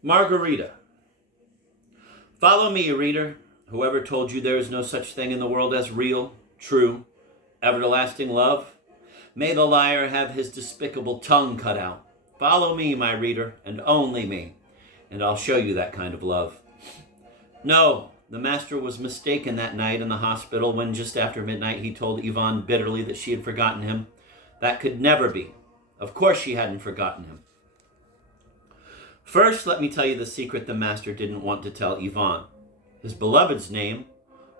Margarita. Follow me, reader. Whoever told you there is no such thing in the world as real, true, everlasting love, may the liar have his despicable tongue cut out. Follow me, my reader, and only me, and I'll show you that kind of love. No, the master was mistaken that night in the hospital when just after midnight he told Yvonne bitterly that she had forgotten him. That could never be. Of course she hadn't forgotten him. First, let me tell you the secret the master didn't want to tell Yvonne. His beloved's name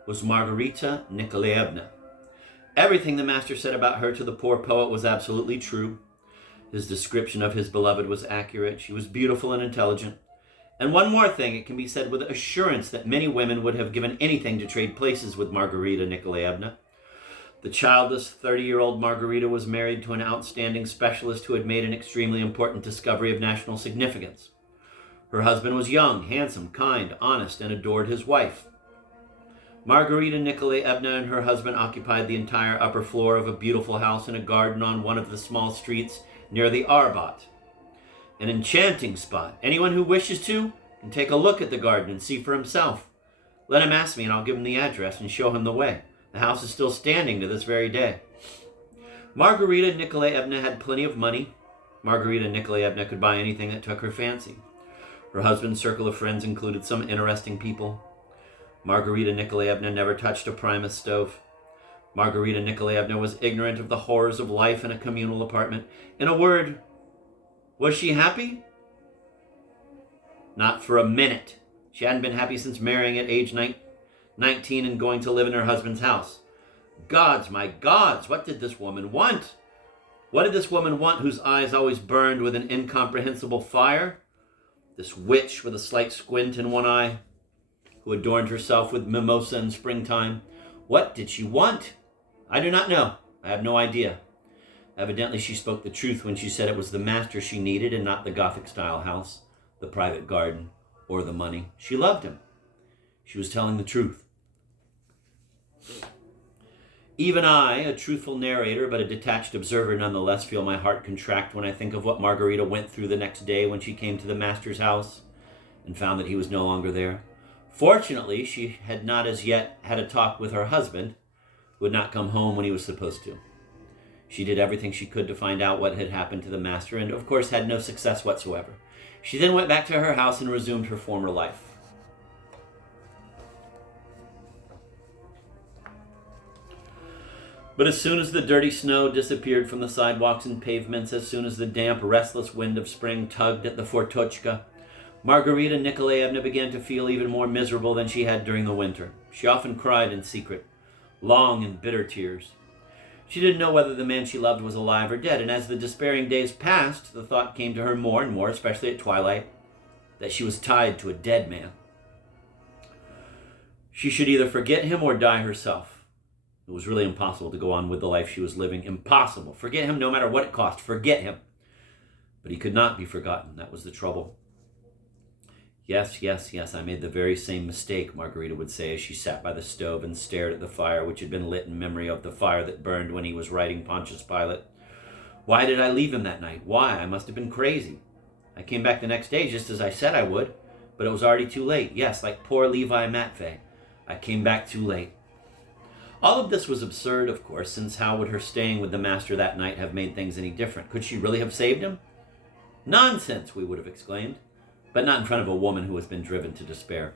was Margarita Nikolaevna. Everything the master said about her to the poor poet was absolutely true. His description of his beloved was accurate. She was beautiful and intelligent. And one more thing, it can be said with assurance that many women would have given anything to trade places with Margarita Nikolaevna. The childless 30-year-old Margarita was married to an outstanding specialist who had made an extremely important discovery of national significance. Her husband was young, handsome, kind, honest, and adored his wife. Margarita Nikolaevna and her husband occupied the entire upper floor of a beautiful house in a garden on one of the small streets near the Arbat. An enchanting spot. Anyone who wishes to can take a look at the garden and see for himself. Let him ask me and I'll give him the address and show him the way. The house is still standing to this very day. Margarita Nikolaevna had plenty of money. Margarita Nikolaevna could buy anything that took her fancy. Her husband's circle of friends included some interesting people. Margarita Nikolaevna never touched a Primus stove. Margarita Nikolaevna was ignorant of the horrors of life in a communal apartment. In a word, was she happy? Not for a minute. She hadn't been happy since marrying at age 19 and going to live in her husband's house. Gods, my gods, what did this woman want? What did this woman want whose eyes always burned with an incomprehensible fire? This witch with a slight squint in one eye, who adorned herself with mimosa in springtime. What did she want? I do not know. I have no idea. Evidently she spoke the truth when she said it was the master she needed and not the Gothic-style house, the private garden, or the money. She loved him. She was telling the truth. Even I, a truthful narrator but a detached observer nonetheless, feel my heart contract when I think of what Margarita went through the next day when she came to the master's house and found that he was no longer there. Fortunately, she had not as yet had a talk with her husband, who had not come home when he was supposed to. She did everything she could to find out what had happened to the master and, of course, had no success whatsoever. She then went back to her house and resumed her former life. But as soon as the dirty snow disappeared from the sidewalks and pavements, as soon as the damp, restless wind of spring tugged at the fortochka, Margarita Nikolaevna began to feel even more miserable than she had during the winter. She often cried in secret, long and bitter tears. She didn't know whether the man she loved was alive or dead, and as the despairing days passed, the thought came to her more and more, especially at twilight, that she was tied to a dead man. She should either forget him or die herself. It was really impossible to go on with the life she was living. Impossible. Forget him no matter what it cost. Forget him. But he could not be forgotten. That was the trouble. Yes, I made the very same mistake, Margarita would say as she sat by the stove and stared at the fire, which had been lit in memory of the fire that burned when he was writing Pontius Pilate. Why did I leave him that night? Why? I must have been crazy. I came back the next day just as I said I would, but it was already too late. Yes, like poor Levi Matvey. I came back too late. All of this was absurd, of course, since how would her staying with the master that night have made things any different? Could she really have saved him? Nonsense, we would have exclaimed, but not in front of a woman who has been driven to despair.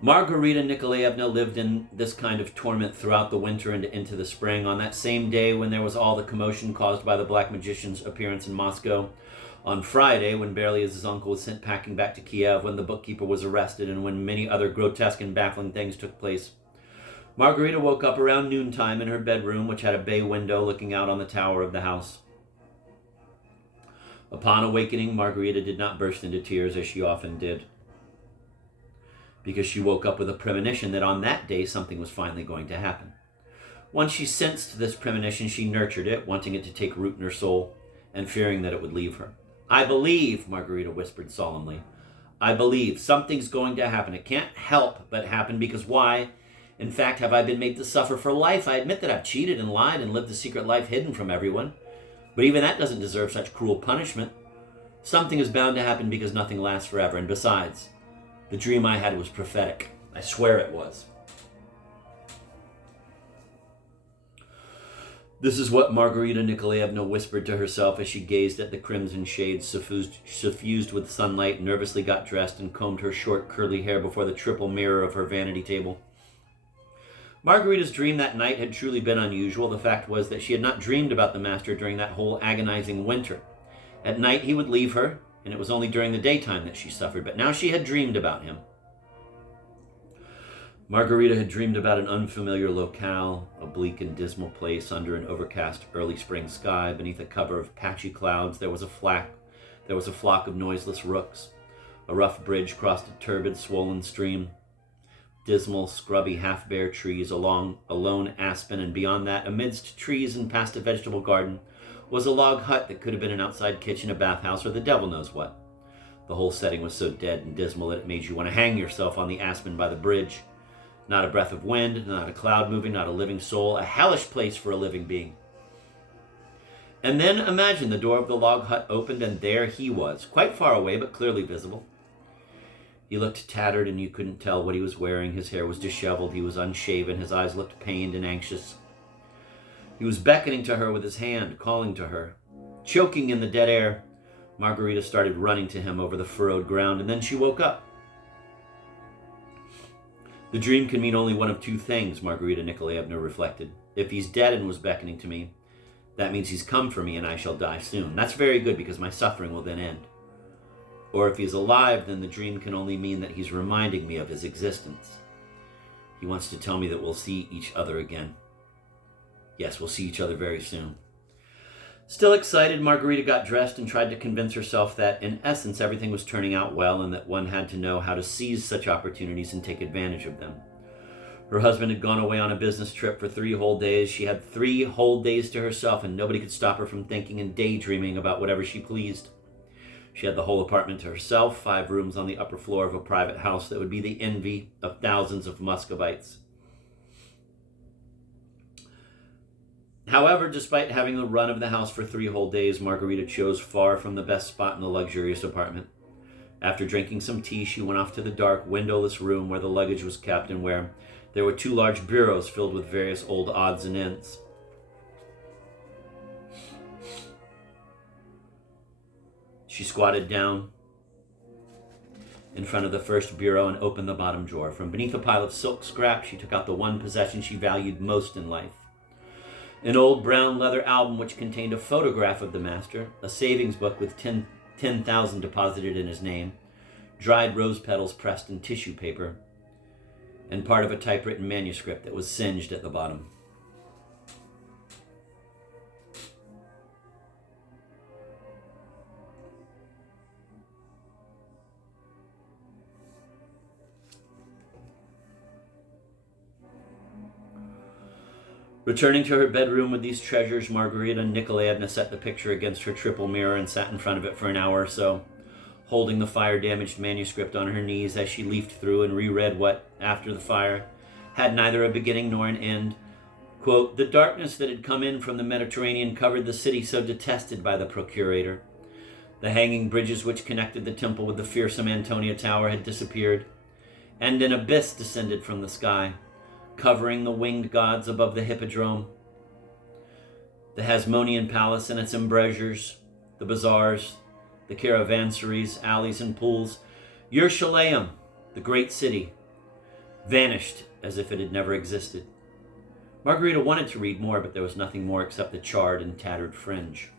Margarita Nikolaevna lived in this kind of torment throughout the winter and into the spring. On that same day when there was all the commotion caused by the black magician's appearance in Moscow, on Friday, when Berlioz's uncle was sent packing back to Kiev, when the bookkeeper was arrested, and when many other grotesque and baffling things took place, Margarita woke up around noontime in her bedroom, which had a bay window looking out on the tower of the house. Upon awakening, Margarita did not burst into tears as she often did, because she woke up with a premonition that on that day something was finally going to happen. Once she sensed this premonition, she nurtured it, wanting it to take root in her soul, and fearing that it would leave her. I believe, Margarita whispered solemnly. I believe something's going to happen. It can't help but happen, because why, in fact, have I been made to suffer for life? I admit that I've cheated and lied and lived a secret life hidden from everyone. But even that doesn't deserve such cruel punishment. Something is bound to happen because nothing lasts forever. And besides, the dream I had was prophetic. I swear it was. This is what Margarita Nikolaevna whispered to herself as she gazed at the crimson shades suffused with sunlight, nervously got dressed, and combed her short curly hair before the triple mirror of her vanity table. Margarita's dream that night had truly been unusual. The fact was that she had not dreamed about the master during that whole agonizing winter. At night he would leave her, and it was only during the daytime that she suffered, but now she had dreamed about him. Margarita had dreamed about an unfamiliar locale, a bleak and dismal place under an overcast early spring sky. Beneath a cover of patchy clouds, there was a flock of noiseless rooks. A rough bridge crossed a turbid, swollen stream. Dismal, scrubby, half-bare trees along a lone aspen, and beyond that, amidst trees and past a vegetable garden, was a log hut that could have been an outside kitchen, a bathhouse, or the devil knows what. The whole setting was so dead and dismal that it made you want to hang yourself on the aspen by the bridge. Not a breath of wind, not a cloud moving, not a living soul, a hellish place for a living being. And then imagine the door of the log hut opened, and there he was, quite far away but clearly visible. He looked tattered, and you couldn't tell what he was wearing. His hair was disheveled, he was unshaven, his eyes looked pained and anxious. He was beckoning to her with his hand, calling to her. Choking in the dead air, Margarita started running to him over the furrowed ground, and then she woke up. The dream can mean only one of two things, Margarita Nikolaevna reflected. If he's dead and was beckoning to me, that means he's come for me and I shall die soon. That's very good because my suffering will then end. Or if he's alive, then the dream can only mean that he's reminding me of his existence. He wants to tell me that we'll see each other again. Yes, we'll see each other very soon. Still excited, Margarita got dressed and tried to convince herself that, in essence, everything was turning out well and that one had to know how to seize such opportunities and take advantage of them. Her husband had gone away on a business trip for 3 whole days. She had 3 whole days to herself, and nobody could stop her from thinking and daydreaming about whatever she pleased. She had the whole apartment to herself, 5 rooms on the upper floor of a private house that would be the envy of thousands of Muscovites. However, despite having the run of the house for 3 whole days, Margarita chose far from the best spot in the luxurious apartment. After drinking some tea, she went off to the dark, windowless room where the luggage was kept and where there were 2 large bureaus filled with various old odds and ends. She squatted down in front of the first bureau and opened the bottom drawer. From beneath a pile of silk scraps, she took out the one possession she valued most in life. An old brown leather album which contained a photograph of the master, a savings book with 10,000 deposited in his name, dried rose petals pressed in tissue paper, and part of a typewritten manuscript that was singed at the bottom. Returning to her bedroom with these treasures, Margarita Nikolaevna set the picture against her triple mirror and sat in front of it for an hour or so, holding the fire-damaged manuscript on her knees as she leafed through and reread what, after the fire, had neither a beginning nor an end. Quote, "The darkness that had come in from the Mediterranean covered the city so detested by the procurator. The hanging bridges which connected the temple with the fearsome Antonia Tower had disappeared, and an abyss descended from the sky, covering the winged gods above the hippodrome, the Hasmonean palace and its embrasures, the bazaars, the caravansaries, alleys, and pools. Yerushalayim, the great city, vanished as if it had never existed." Margarita wanted to read more, but there was nothing more except the charred and tattered fringe.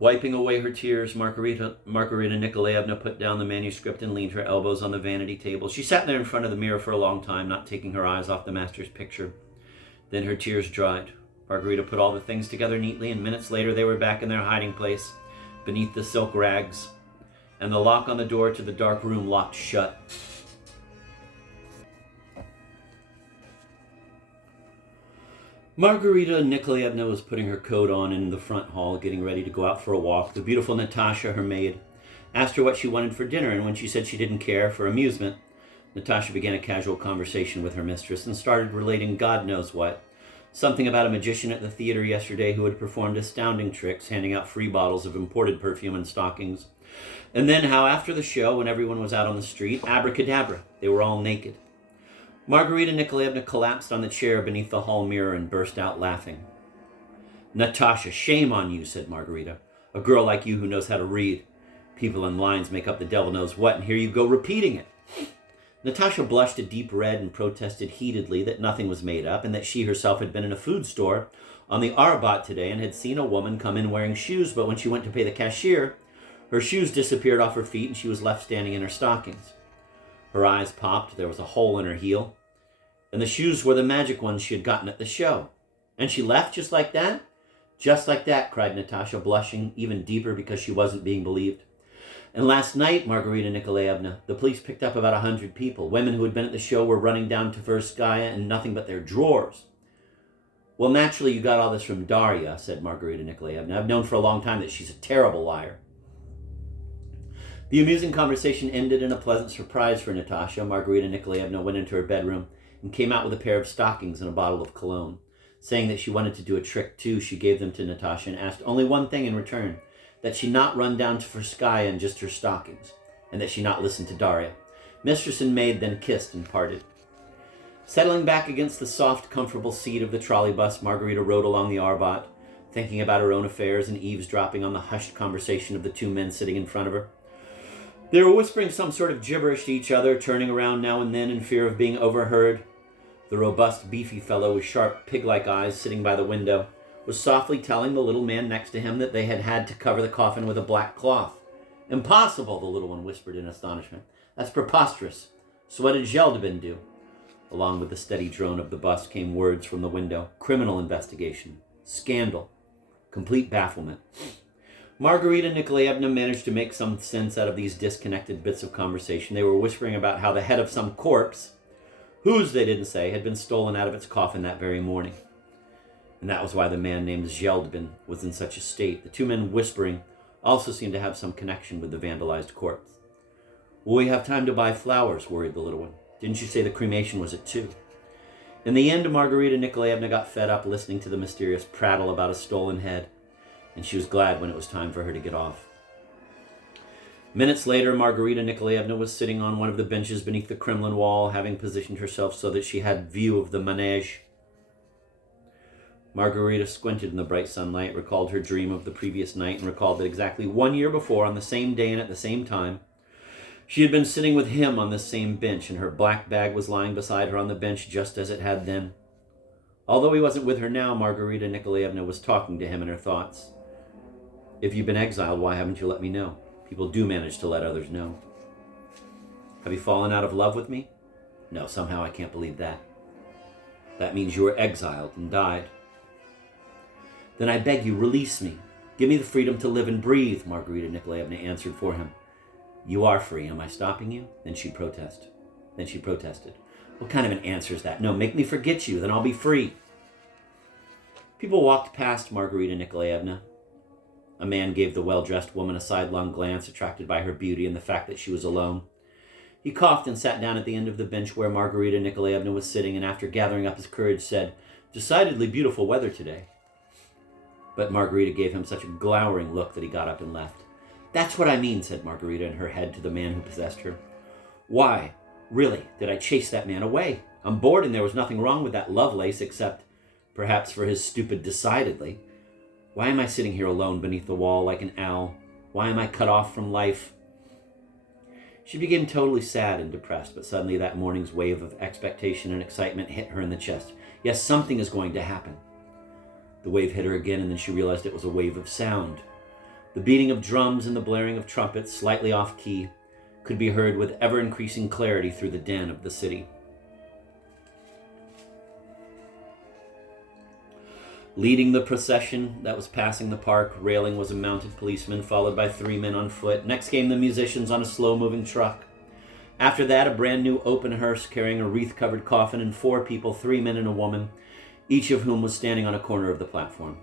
Wiping away her tears, Margarita Nikolaevna put down the manuscript and leaned her elbows on the vanity table. She sat there in front of the mirror for a long time, not taking her eyes off the master's picture. Then her tears dried. Margarita put all the things together neatly, and minutes later they were back in their hiding place, beneath the silk rags, and the lock on the door to the dark room locked shut. Margarita Nikolaevna was putting her coat on in the front hall, getting ready to go out for a walk. The beautiful Natasha, her maid, asked her what she wanted for dinner, and when she said she didn't care, for amusement, Natasha began a casual conversation with her mistress and started relating God knows what. Something about a magician at the theater yesterday who had performed astounding tricks, handing out free bottles of imported perfume and stockings. And then how after the show, when everyone was out on the street, abracadabra, they were all naked. Margarita Nikolaevna collapsed on the chair beneath the hall mirror and burst out laughing. Natasha, shame on you, said Margarita. A girl like you who knows how to read. People in lines make up the devil knows what, and here you go repeating it. Natasha blushed a deep red and protested heatedly that nothing was made up and that she herself had been in a food store on the Arbat today and had seen a woman come in wearing shoes, but when she went to pay the cashier, her shoes disappeared off her feet and she was left standing in her stockings. Her eyes popped, there was a hole in her heel, and the shoes were the magic ones she had gotten at the show. And she left just like that? Just like that, cried Natasha, blushing even deeper because she wasn't being believed. And last night, Margarita Nikolaevna, the police picked up about 100 people. Women who had been at the show were running down Tverskaya in nothing but their drawers. Well, naturally, you got all this from Darya, said Margarita Nikolaevna. I've known for a long time that she's a terrible liar. The amusing conversation ended in a pleasant surprise for Natasha. Margarita Nikolaevna went into her bedroom and came out with a pair of stockings and a bottle of cologne. Saying that she wanted to do a trick too, she gave them to Natasha and asked only one thing in return, that she not run down to Tverskaya in just her stockings, and that she not listen to Darya. Mistress and maid then kissed and parted. Settling back against the soft, comfortable seat of the trolley bus, Margarita rode along the Arbat, thinking about her own affairs and eavesdropping on the hushed conversation of the two men sitting in front of her. They were whispering some sort of gibberish to each other, turning around now and then in fear of being overheard. The robust, beefy fellow with sharp, pig-like eyes sitting by the window was softly telling the little man next to him that they had had to cover the coffin with a black cloth. Impossible, the little one whispered in astonishment. That's preposterous. So what did Zeldibin do? Along with the steady drone of the bus came words from the window. Criminal investigation. Scandal. Complete bafflement. Margarita Nikolaevna managed to make some sense out of these disconnected bits of conversation. They were whispering about how the head of some corpse, whose they didn't say, had been stolen out of its coffin that very morning. And that was why the man named Zeldibin was in such a state. The two men whispering also seemed to have some connection with the vandalized corpse. Will we have time to buy flowers? Worried the little one. Didn't you say the cremation was at 2? In the end, Margarita Nikolaevna got fed up listening to the mysterious prattle about a stolen head, and she was glad when it was time for her to get off. Minutes later, Margarita Nikolaevna was sitting on one of the benches beneath the Kremlin wall, having positioned herself so that she had view of the manege. Margarita squinted in the bright sunlight, recalled her dream of the previous night, and recalled that exactly 1 year before, on the same day and at the same time, she had been sitting with him on this same bench, and her black bag was lying beside her on the bench just as it had then. Although he wasn't with her now, Margarita Nikolaevna was talking to him in her thoughts. If you've been exiled, why haven't you let me know? People do manage to let others know. Have you fallen out of love with me? No, somehow I can't believe that. That means you were exiled and died. Then I beg you, release me. Give me the freedom to live and breathe, Margarita Nikolaevna answered for him. You are free. Am I stopping you? Then she protested. What kind of an answer is that? No, make me forget you, then I'll be free. People walked past Margarita Nikolaevna. A man gave the well-dressed woman a sidelong glance, attracted by her beauty and the fact that she was alone. He coughed and sat down at the end of the bench where Margarita Nikolaevna was sitting, and after gathering up his courage said, Decidedly beautiful weather today. But Margarita gave him such a glowering look that he got up and left. That's what I mean, said Margarita in her head to the man who possessed her. Why, really, did I chase that man away? I'm bored and there was nothing wrong with that Lovelace except, perhaps for his stupid decidedly. Why am I sitting here alone beneath the wall like an owl? Why am I cut off from life? She became totally sad and depressed, but suddenly that morning's wave of expectation and excitement hit her in the chest. Yes, something is going to happen. The wave hit her again, and then she realized it was a wave of sound. The beating of drums and the blaring of trumpets, slightly off key, could be heard with ever-increasing clarity through the den of the city. Leading the procession that was passing the park railing was a mounted policeman, followed by 3 men on foot. Next came the musicians on a slow-moving truck. After that, a brand-new open hearse carrying a wreath-covered coffin and 4 people, 3 men and a woman, each of whom was standing on a corner of the platform.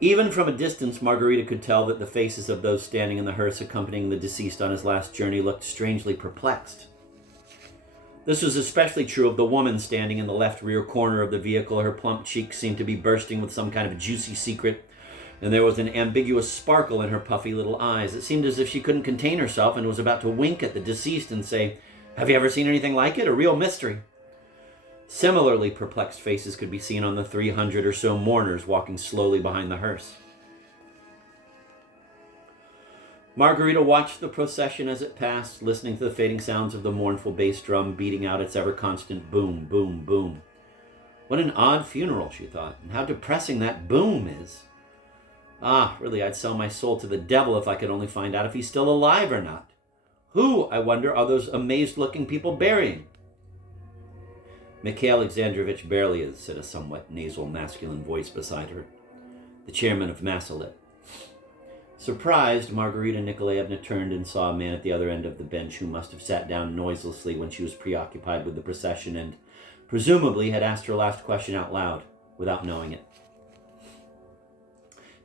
Even from a distance, Margarita could tell that the faces of those standing in the hearse accompanying the deceased on his last journey looked strangely perplexed. This was especially true of the woman standing in the left rear corner of the vehicle. Her plump cheeks seemed to be bursting with some kind of juicy secret, and there was an ambiguous sparkle in her puffy little eyes. It seemed as if she couldn't contain herself and was about to wink at the deceased and say, "Have you ever seen anything like it? A real mystery." Similarly perplexed faces could be seen on the 300 or so mourners walking slowly behind the hearse. Margarita watched the procession as it passed, listening to the fading sounds of the mournful bass drum beating out its ever-constant boom, boom, boom. What an odd funeral, she thought, and how depressing that boom is. Really, I'd sell my soul to the devil if I could only find out if he's still alive or not. Who, I wonder, are those amazed-looking people burying? Mikhail Alexandrovich Berlioz, said a somewhat nasal masculine voice beside her. The chairman of Masalit. Surprised, Margarita Nikolaevna turned and saw a man at the other end of the bench who must have sat down noiselessly when she was preoccupied with the procession and presumably had asked her last question out loud without knowing it.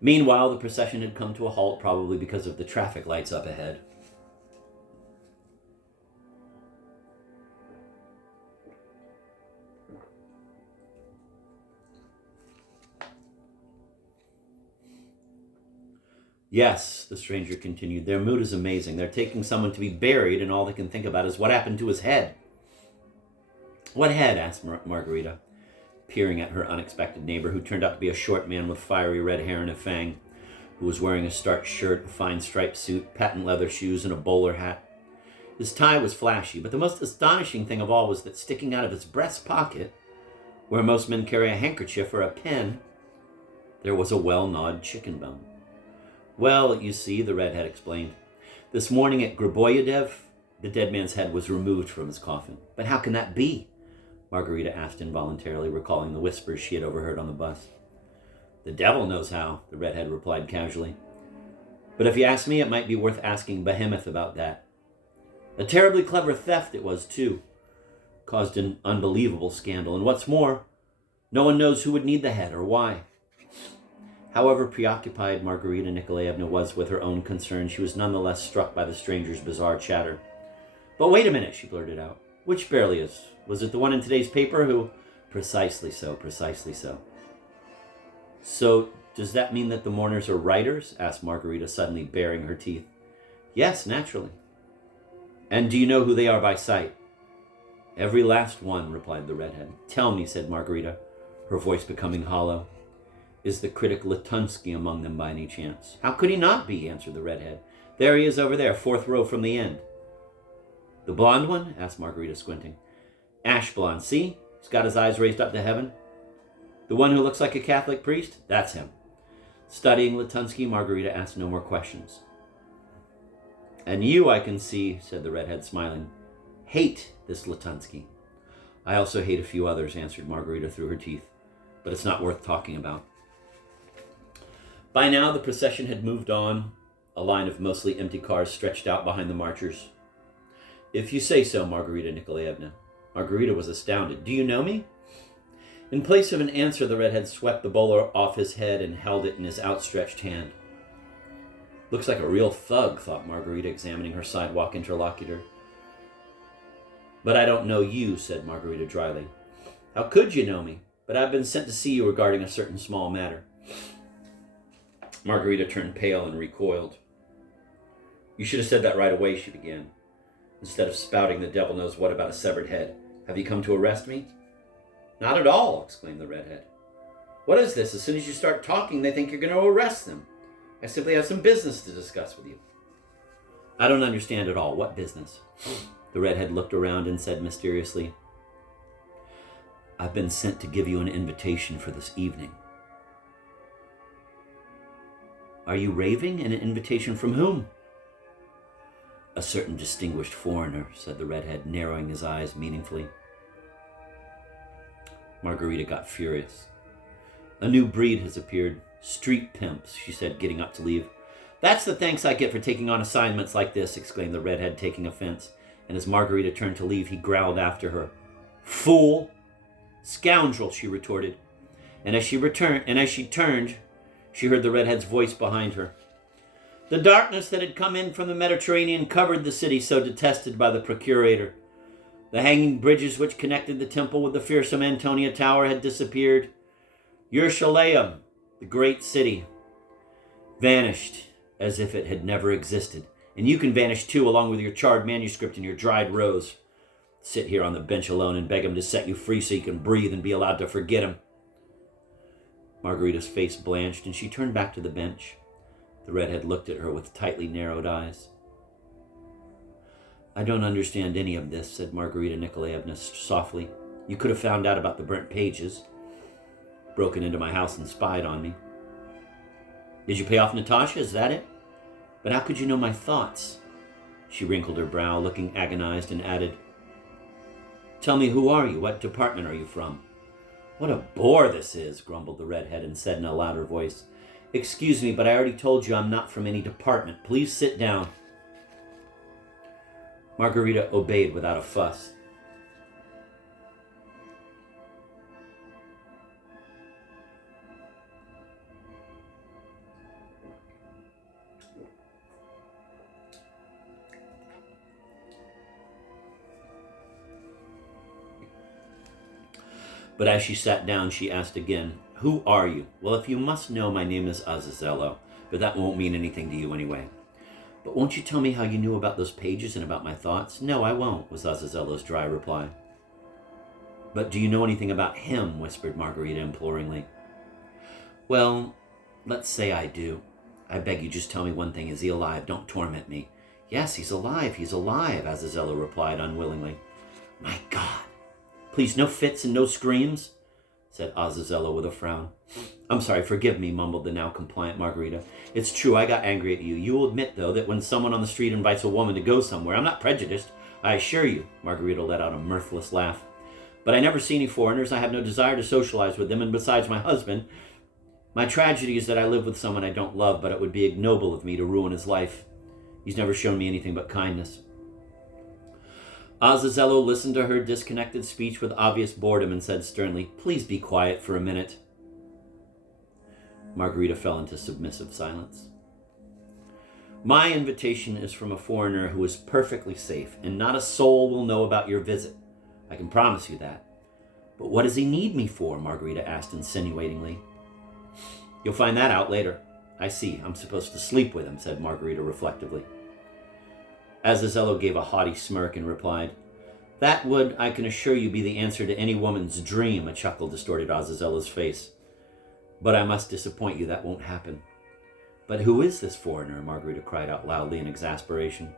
Meanwhile, the procession had come to a halt, probably because of the traffic lights up ahead. Yes, the stranger continued, their mood is amazing. They're taking someone to be buried, and all they can think about is what happened to his head. What head? Asked Margarita, peering at her unexpected neighbor, who turned out to be a short man with fiery red hair and a fang, who was wearing a starched shirt, a fine striped suit, patent leather shoes, and a bowler hat. His tie was flashy, but the most astonishing thing of all was that sticking out of his breast pocket, where most men carry a handkerchief or a pen, there was a well-gnawed chicken bone. Well, you see, the redhead explained, this morning at Griboyedev, the dead man's head was removed from his coffin. But how can that be? Margarita asked involuntarily, recalling the whispers she had overheard on the bus. The devil knows how, the redhead replied casually. But if you ask me, it might be worth asking Behemoth about that. A terribly clever theft it was, too. Caused an unbelievable scandal. And what's more, no one knows who would need the head or why. However preoccupied Margarita Nikolaevna was with her own concerns, she was nonetheless struck by the stranger's bizarre chatter. But wait a minute, she blurted out. Which Berlioz? Was it the one in today's paper who... Precisely so, precisely so. So, does that mean that the mourners are writers? Asked Margarita, suddenly baring her teeth. Yes, naturally. And do you know who they are by sight? Every last one, replied the redhead. Tell me, said Margarita, her voice becoming hollow. Is the critic Latunsky among them by any chance? How could he not be? Answered the redhead. There he is over there, fourth row from the end. The blonde one? Asked Margarita, squinting. Ash blonde, see? He's got his eyes raised up to heaven. The one who looks like a Catholic priest? That's him. Studying Latunsky, Margarita asked no more questions. And you, I can see, said the redhead, smiling, hate this Latunsky. I also hate a few others, answered Margarita through her teeth, but it's not worth talking about. By now, the procession had moved on. A line of mostly empty cars stretched out behind the marchers. If you say so, Margarita Nikolaevna. Margarita was astounded. Do you know me? In place of an answer, the redhead swept the bowler off his head and held it in his outstretched hand. Looks like a real thug, thought Margarita, examining her sidewalk interlocutor. But I don't know you, said Margarita dryly. How could you know me? But I've been sent to see you regarding a certain small matter. Margarita turned pale and recoiled. You should have said that right away, she began, instead of spouting the devil knows what about a severed head. Have you come to arrest me? Not at all, exclaimed the redhead. What is this? As soon as you start talking, they think you're going to arrest them. I simply have some business to discuss with you. I don't understand at all. What business? The redhead looked around and said mysteriously, I've been sent to give you an invitation for this evening. Are you raving? An invitation from whom? A certain distinguished foreigner, said the redhead, narrowing his eyes meaningfully. Margarita got furious. A new breed has appeared. Street pimps, she said, getting up to leave. That's the thanks I get for taking on assignments like this, exclaimed the redhead, taking offense. And as Margarita turned to leave, he growled after her. Fool! Scoundrel, she retorted. And as she turned, She heard the redhead's voice behind her. The darkness that had come in from the Mediterranean covered the city so detested by the procurator. The hanging bridges which connected the temple with the fearsome Antonia Tower had disappeared. Yerushalayim, the great city, vanished as if it had never existed. And you can vanish too, along with your charred manuscript and your dried rose. Sit here on the bench alone and beg him to set you free so you can breathe and be allowed to forget him. Margarita's face blanched, and she turned back to the bench. The redhead looked at her with tightly narrowed eyes. I don't understand any of this, said Margarita Nikolaevna softly. You could have found out about the burnt pages, broken into my house and spied on me. Did you pay off Natasha? Is that it? But how could you know my thoughts? She wrinkled her brow, looking agonized, and added, Tell me, who are you? What department are you from? What a bore this is, grumbled the redhead and said in a louder voice. Excuse me, but I already told you I'm not from any department. Please sit down. Margarita obeyed without a fuss. But as she sat down, she asked again, Who are you? Well, if you must know, my name is Azazello, but that won't mean anything to you anyway. But won't you tell me how you knew about those pages and about my thoughts? No, I won't, was Azazello's dry reply. But do you know anything about him? Whispered Margarita imploringly. Well, let's say I do. I beg you, just tell me one thing. Is he alive? Don't torment me. Yes, he's alive, Azazello replied unwillingly. My God. Please, no fits and no screams, said Azazello with a frown. I'm sorry, forgive me, mumbled the now compliant Margarita. It's true, I got angry at you. You will admit, though, that when someone on the street invites a woman to go somewhere, I'm not prejudiced, I assure you. Margarita let out a mirthless laugh. But I never see any foreigners. I have no desire to socialize with them, and besides my husband, my tragedy is that I live with someone I don't love, but it would be ignoble of me to ruin his life. He's never shown me anything but kindness. Azazello listened to her disconnected speech with obvious boredom and said sternly, Please be quiet for a minute. Margarita fell into submissive silence. My invitation is from a foreigner who is perfectly safe, and not a soul will know about your visit. I can promise you that. But what does he need me for? Margarita asked insinuatingly. You'll find that out later. I see, I'm supposed to sleep with him, said Margarita reflectively. Azazello gave a haughty smirk and replied, That would, I can assure you, be the answer to any woman's dream. A chuckle distorted Azazello's face. But I must disappoint you, that won't happen. But who is this foreigner? Margarita cried out loudly in exasperation,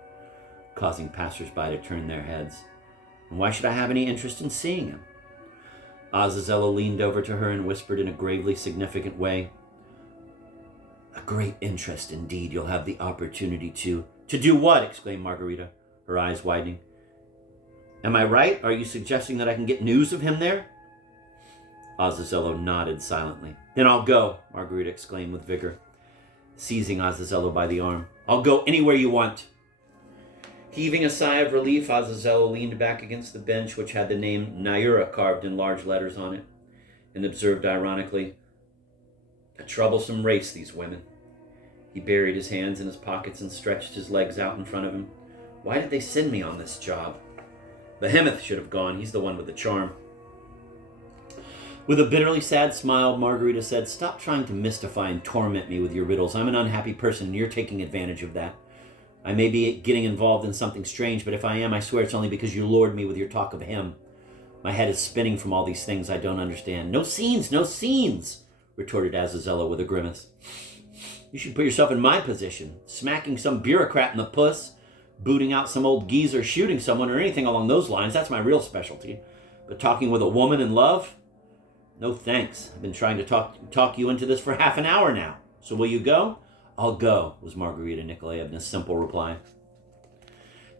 causing passers-by to turn their heads. And why should I have any interest in seeing him? Azazello leaned over to her and whispered in a gravely significant way, A great interest indeed. You'll have the opportunity to do what? Exclaimed Margarita, her eyes widening. Am I right? Are you suggesting that I can get news of him there? Azazello nodded silently. Then I'll go, Margarita exclaimed with vigor, seizing Azazello by the arm. I'll go anywhere you want. Heaving a sigh of relief, Azazello leaned back against the bench which had the name Naira carved in large letters on it, and observed ironically, A troublesome race, these women. He buried his hands in his pockets and stretched his legs out in front of him. Why did they send me on this job? Behemoth should have gone. He's the one with the charm. With a bitterly sad smile, Margarita said, Stop trying to mystify and torment me with your riddles. I'm an unhappy person, and you're taking advantage of that. I may be getting involved in something strange, but if I am, I swear it's only because you lured me with your talk of him. My head is spinning from all these things I don't understand. No scenes, retorted Azazello with a grimace. You should put yourself in my position, smacking some bureaucrat in the puss, booting out some old geezer, shooting someone, or anything along those lines. That's my real specialty. But talking with a woman in love? No thanks. I've been trying to talk you into this for half an hour now. So will you go? I'll go, was Margarita Nikolaevna's simple reply.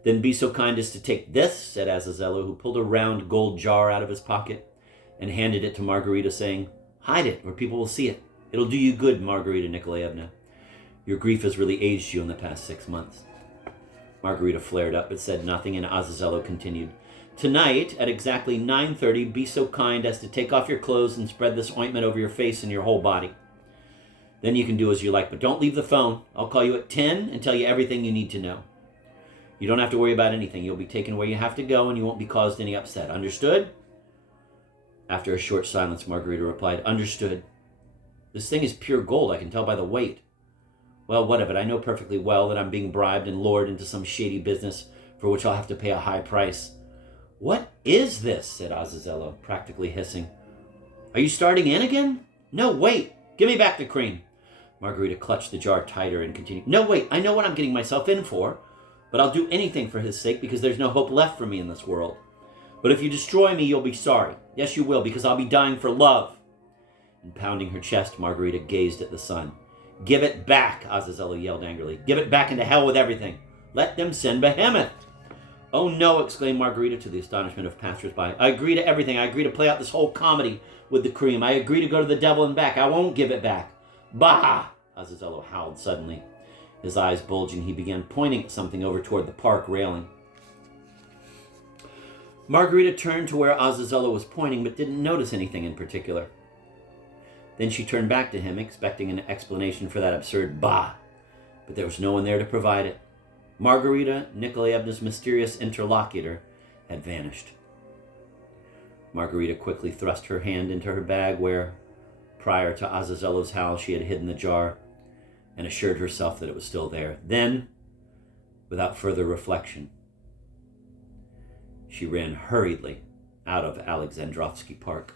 Then be so kind as to take this, said Azazello, who pulled a round gold jar out of his pocket and handed it to Margarita, saying, Hide it, where people will see it. It'll do you good, Margarita Nikolaevna. Your grief has really aged you in the past 6 months. Margarita flared up but said nothing, and Azazello continued, Tonight, at exactly 9:30, be so kind as to take off your clothes and spread this ointment over your face and your whole body. Then you can do as you like, but don't leave the phone. I'll call you at 10 and tell you everything you need to know. You don't have to worry about anything. You'll be taken where you have to go and you won't be caused any upset. Understood? After a short silence, Margarita replied, understood. This thing is pure gold, I can tell by the weight. Well, what of it? I know perfectly well that I'm being bribed and lured into some shady business for which I'll have to pay a high price. What is this? Said Azazello, practically hissing. Are you starting in again? No, wait. Give me back the cream. Margarita clutched the jar tighter and continued. No, wait. I know what I'm getting myself in for, but I'll do anything for his sake because there's no hope left for me in this world. But if you destroy me, you'll be sorry. Yes, you will, because I'll be dying for love. And pounding her chest, Margarita gazed at the sun. Give it back, Azazello yelled angrily. Give it back into hell with everything. Let them send Behemoth. Oh no, exclaimed Margarita to the astonishment of passers-by. I agree to everything. I agree to play out this whole comedy with the cream. I agree to go to the devil and back. I won't give it back. Bah! Azazello howled suddenly. His eyes bulging, he began pointing at something over toward the park railing. Margarita turned to where Azazello was pointing, but didn't notice anything in particular. Then she turned back to him, expecting an explanation for that absurd bah, but there was no one there to provide it. Margarita, Nikolaevna's mysterious interlocutor, had vanished. Margarita quickly thrust her hand into her bag where, prior to Azazello's howl, she had hidden the jar, and assured herself that it was still there. Then, without further reflection, she ran hurriedly out of Alexandrovsky Park.